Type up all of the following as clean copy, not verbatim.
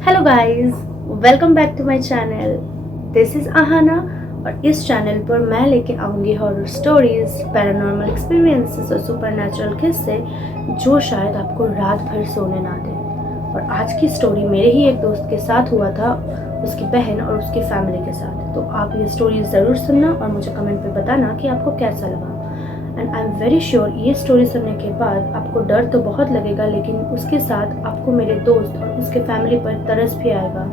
Hello guys, welcome back to my channel. This is Aahana और इस channel पर मैं लेके आऊँगी हॉरर स्टोरीज, पैरानॉर्मल एक्सपीरियंसेस और सुपरनैचुरल किस्से जो शायद आपको रात भर सोने ना दें। और आज की स्टोरी मेरे ही एक दोस्त के साथ हुआ था, उसकी बहन और उसकी फैमिली के साथ। तो आप ये स्टोरी ज़रूर सुनना और मुझे कमेंट पे बताना कि आपको कैसा लगा। And I am very sure ये स्टोरी सुनने के बाद आपको डर तो बहुत लगेगा, लेकिन उसके साथ आपको मेरे दोस्त और उसके फैमिली पर तरस भी आएगा।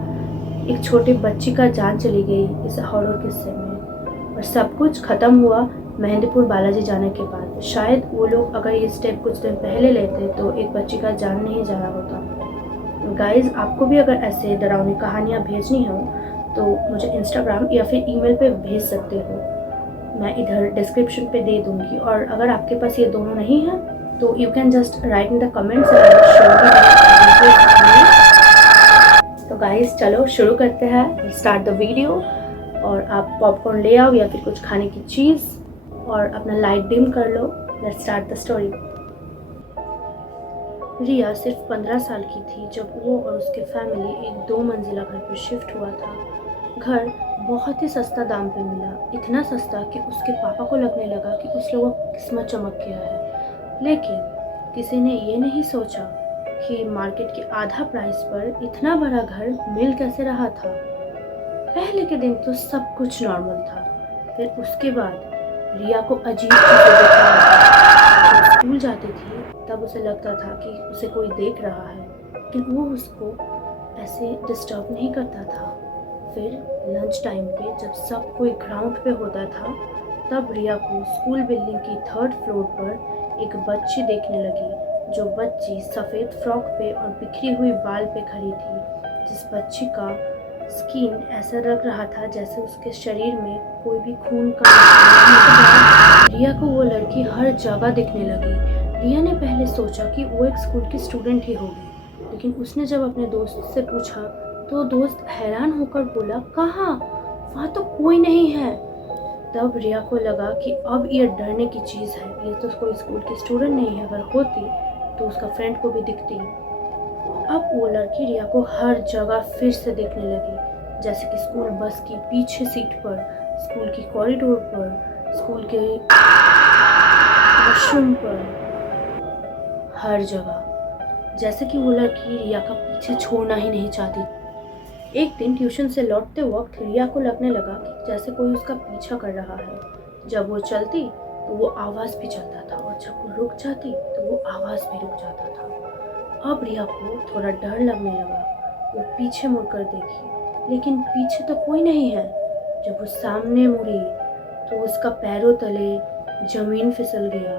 एक छोटे बच्ची का जान चली गई इस हॉरर किस्से में, और सब कुछ ख़त्म हुआ मेहंदीपुर बालाजी जाने के बाद। शायद वो लोग अगर ये स्टेप कुछ दिन पहले लेते तो एक बच्ची का जान नहीं जा रहा होता। गाइज, आपको भी अगर ऐसे डरावनी कहानियाँ भेजनी हो तो मुझे इंस्टाग्राम या फिर ईमेल पे भेज सकते हो, मैं इधर डिस्क्रिप्शन पे दे दूँगी। और अगर आपके पास ये दोनों नहीं है तो you can just right in the comments. तो गाइस, चलो शुरू करते हैं, स्टार्ट द वीडियो। और आप पॉपकॉर्न ले आओ या फिर कुछ खाने की चीज़ और अपना लाइट डिम कर लो। Let's start the story. Riya सिर्फ 15 साल की थी जब वो और उसके फैमिली एक 2 मंजिला घर पर शिफ्ट हुआ था। घर बहुत ही सस्ता दाम पे मिला, इतना सस्ता कि उसके पापा को लगने लगा कि उस लोगों की किस्मत चमक गया है। लेकिन किसी ने ये नहीं सोचा कि मार्केट के आधा प्राइस पर इतना बड़ा घर मिल कैसे रहा था। पहले के दिन तो सब कुछ नॉर्मल था, फिर उसके बाद रिया को अजीब चीजें देखने लगी। जब स्कूल जाती थी तब उसे लगता था कि उसे कोई देख रहा है, लेकिन वो उसको ऐसे डिस्टर्ब नहीं करता था। फिर लंच टाइम पे जब सब कोई ग्राउंड पे होता था, तब रिया को स्कूल बिल्डिंग की 3rd फ्लोर पर एक बच्ची देखने लगी। जो बच्ची सफ़ेद फ्रॉक पे और बिखरी हुई बाल पे खड़ी थी। जिस बच्ची का स्किन ऐसा लग रहा था जैसे उसके शरीर में कोई भी खून का रिया को वो लड़की हर जगह दिखने लगी। रिया ने पहले सोचा कि वो एक स्कूल की स्टूडेंट ही होगी, लेकिन उसने जब अपने दोस्त से पूछा तो दोस्त हैरान होकर बोला, कहाँ, वहाँ तो कोई नहीं है। तब रिया को लगा कि अब ये डरने की चीज़ है, ये तो कोई स्कूल की स्टूडेंट नहीं है, अगर होती तो उसका फ्रेंड को भी दिखती। अब वो लड़की रिया को हर जगह फिर से देखने लगी, जैसे कि स्कूल बस की पीछे सीट पर, स्कूल की कॉरिडोर पर, स्कूल के वॉशरूम पर, हर जगह। जैसे कि वो लड़की रिया का पीछे छोड़ना ही नहीं चाहती। एक दिन ट्यूशन से लौटते वक्त रिया को लगने लगा कि जैसे कोई उसका पीछा कर रहा है। जब वो चलती तो वो आवाज़ भी चलता था, और जब वो रुक जाती तो वो आवाज़ भी रुक जाता था। अब रिया को थोड़ा डर लगने लगा। वो पीछे मुड़कर देखी, लेकिन पीछे तो कोई नहीं है। जब वो सामने मुड़ी तो उसका पैरों तले ज़मीन फिसल गया।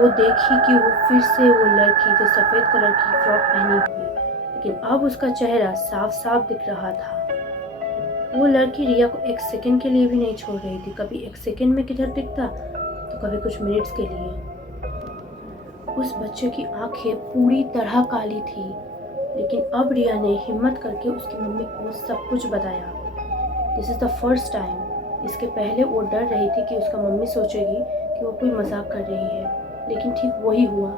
वो देखी कि वो फिर से वो लड़की जो सफ़ेद कलर की फ्रॉक पहनी हुई, लेकिन अब उसका चेहरा साफ साफ दिख रहा था। वो लड़की रिया को एक सेकंड के लिए भी नहीं छोड़ रही थी। कभी एक सेकंड में किधर दिखता तो कभी कुछ मिनट्स के लिए। उस बच्चे की आंखें पूरी तरह काली थी, लेकिन अब रिया ने हिम्मत करके उसकी मम्मी को सब कुछ बताया। This is the first time. इसके पहले वो डर रही थी कि उसका मम्मी सोचेगी कि वो कोई मजाक कर रही है, लेकिन ठीक वही हुआ।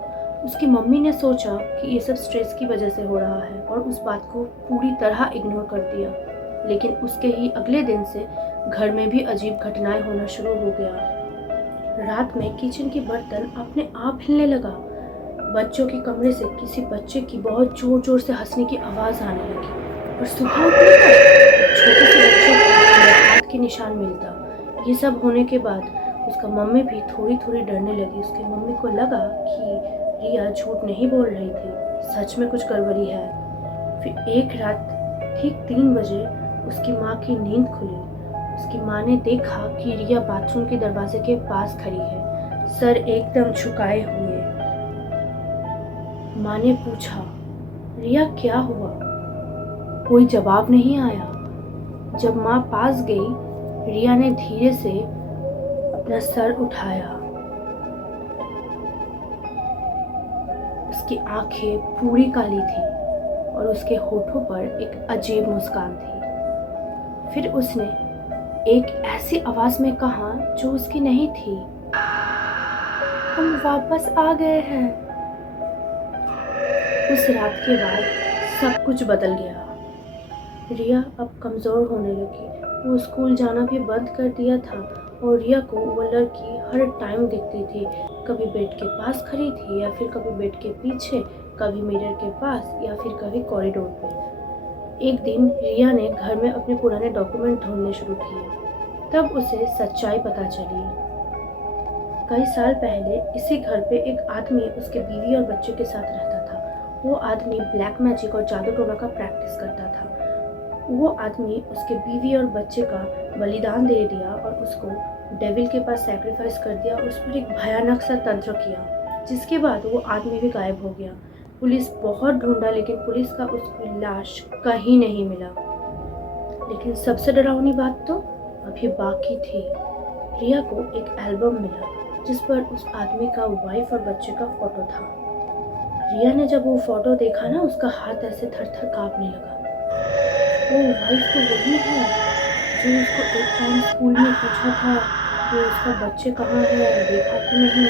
उसकी मम्मी ने सोचा कि ये सब स्ट्रेस की वजह से हो रहा है और उस बात को पूरी तरह इग्नोर कर दिया। लेकिन उसके ही अगले दिन से घर में भी अजीब घटनाएं होना शुरू हो गया। रात में किचन के बर्तन अपने आप हिलने लगा। बच्चों के कमरे से किसी बच्चे की बहुत जोर जोर से हंसने की आवाज़ आने लगी, और सुबह उठने पर एक छोटे से बच्चे को हाथ के निशान मिलता। ये सब होने के बाद उसका मम्मी भी थोड़ी थोड़ी डरने लगी। उसकी मम्मी को लगा कि रिया झूठ नहीं बोल रही थी, सच में कुछ गड़बड़ी है। फिर एक रात ठीक 3 बजे उसकी माँ की नींद खुली। उसकी माँ ने देखा कि रिया बाथरूम के दरवाजे के पास खड़ी है, सर एकदम झुकाए हुए। माँ ने पूछा, रिया क्या हुआ? कोई जवाब नहीं आया। जब माँ पास गई, रिया ने धीरे से अपना सर उठाया। उसकी आंखें पूरी काली थी और उसके होठों पर एक अजीब मुस्कान थी। फिर उसने एक ऐसी आवाज में कहा जो उसकी नहीं थी, हम वापस आ गए हैं। उस रात के बाद सब कुछ बदल गया। रिया अब कमज़ोर होने लगी। वो स्कूल जाना भी बंद कर दिया था और रिया को वो लड़की हर टाइम दिखती थी। कभी बेड के पास खड़ी थी या फिर कभी बेड के पीछे, कभी मिरर के पास या फिर कभी कॉरिडोर पे। एक दिन रिया ने घर में अपने पुराने डॉक्यूमेंट ढूंढने शुरू किए। तब उसे सच्चाई पता चली। कई साल पहले इसी घर पे एक आदमी उसके बीवी और बच्चे के साथ रहता था। वो आदमी ब्लैक मैजिक और जादू टोना का प्रैक्टिस करता था। वो आदमी उसके बीवी और बच्चे का बलिदान दे दिया और उसको डेविल के पास सैक्रिफाइस कर दिया और उस पर एक भयानक सा तंत्र किया, जिसके बाद वो आदमी भी गायब हो गया। पुलिस बहुत ढूंढा लेकिन पुलिस का उसकी लाश कहीं नहीं मिला। लेकिन सबसे डरावनी बात तो अभी बाकी थी। रिया को एक एल्बम मिला जिस पर उस आदमी का वाइफ और बच्चे का फोटो था। रिया ने जब वो फोटो देखा ना, उसका हाथ ऐसे थर थर कांपने लगा। वो वाइफ तो वही है जो उसको एक टाइम स्कूल में पूछा था कि उसका बच्चे कहाँ है, देखा कि नहीं।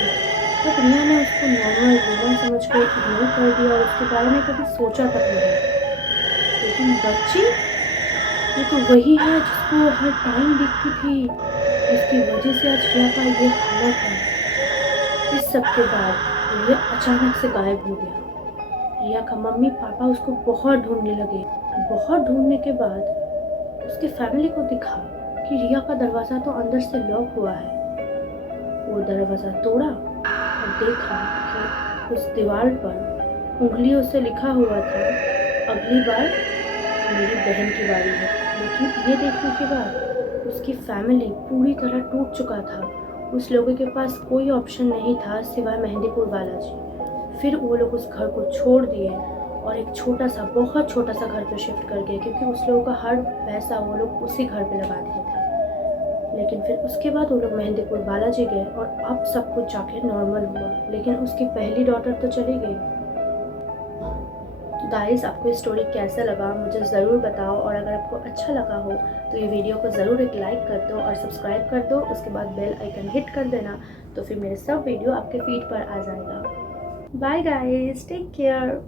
तब रिया ने उसको नॉर्मल ह्यूमन समझ कर इग्नोर कर दिया और उसके बारे में कभी सोचा तक नहीं। लेकिन बच्ची, ये तो वही है जिसको हर टाइम दिखती थी, जिसकी वजह से आज रिया का ये हालत है। इस सब के बाद रिया अचानक से गायब हो गया। रिया का मम्मी पापा उसको बहुत ढूंढने लगे। बहुत ढूंढने के बाद उसके फैमिली को दिखा कि रिया का दरवाज़ा तो अंदर से लॉक हुआ है। वो दरवाज़ा तोड़ा और देखा कि उस दीवार पर उंगलियों से लिखा हुआ था, अगली बार मेरी बहन की बारी है। लेकिन ये देखने के बाद उसकी फैमिली पूरी तरह टूट चुका था। उस लोगों के पास कोई ऑप्शन नहीं था सिवाय मेहंदीपुर बालाजी। फिर वो लोग उस घर को छोड़ दिए और एक छोटा सा, बहुत छोटा सा घर पे शिफ्ट कर गए, क्योंकि उस लोगों का हर पैसा वो लोग उसी घर पे लगा दिए थे। लेकिन फिर उसके बाद वो लोग मेहंदीपुर बालाजी गए और अब सब कुछ जाके नॉर्मल हुआ। लेकिन उसकी पहली डॉटर तो चली गई। गाइस, आपको ये स्टोरी कैसा लगा मुझे ज़रूर बताओ, और अगर आपको अच्छा लगा हो तो ये वीडियो को ज़रूर एक लाइक कर दो और सब्सक्राइब कर दो। उसके बाद बेल आइकन हिट कर देना, तो फिर मेरे सब वीडियो आपके फीड पर आ जाएगा। Bye guys, take care.